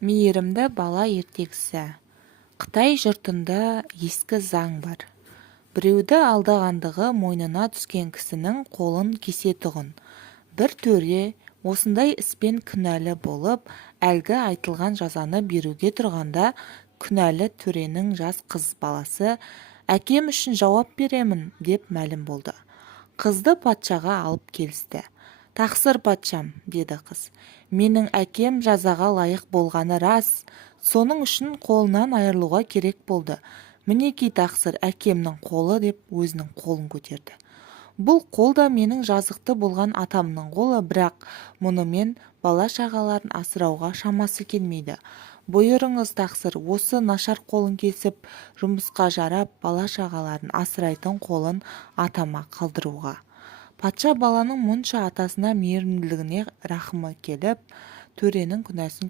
Мейірімді бала ертегісі. Қытай жұртында ескі заң бар. Біреуді алдағандығы мойнына түскен кісінің қолын кесетұғын. Бір төре осындай іспен күнәлі болып, әлгі айтылған жазаны беруге тұрғанда, күнәлі төренің жас қыз баласы «Әкем үшін жауап беремін» деп мәлім болды. Қызды патшаға алып келісті. «Тақсыр патшам», деді қыз, «менің әкем жазаға лайық болғаны рас, соның үшін қолынан айырылуға керек болды. Мінекей тақсыр әкемнің қолы» деп өзінің қолын көтерді. «Бұл қол да менің жазықты болған атамның қолы, бірақ мұнымен бала-шағаларын асырауға шамасы келмейді. Бұйырыңыз тақсыр, осы нашар қолын кесіп, жұмысқа жарап, бала-шағаларын асырайтын қолын атама қалдыруға». Патша баланың мұнша атасына мейірімділігіне рахымы келіп, төренің күнәсін